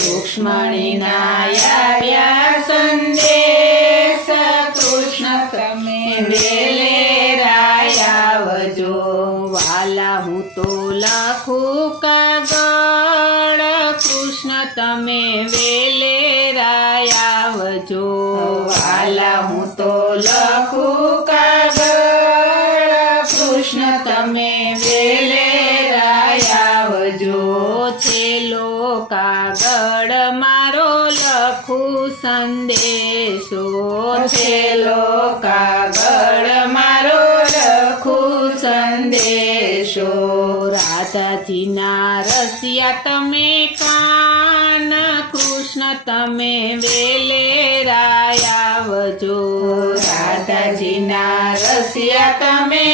રૂક્ષ્મણીના આવ્યા સંદેશ, કૃષ્ણ તમે વેલેરાય આવજો. વાલા હું તો લખું કાગળ, કૃષ્ણ તમે વેલેરાય આવજો. વાલા હું તો લખું કાગળ, કૃષ્ણ તમે વેલેરાય આવજો. છેલ્લો કાગળ મારો લખું સંદેશો, છેલ્લો કાગળ મારો લખું સંદેશો. રાધાજીના રસિયા તમે કાન, કૃષ્ણ તમે વેલેરાય આવજો. રાધાજીના રસિયા તમે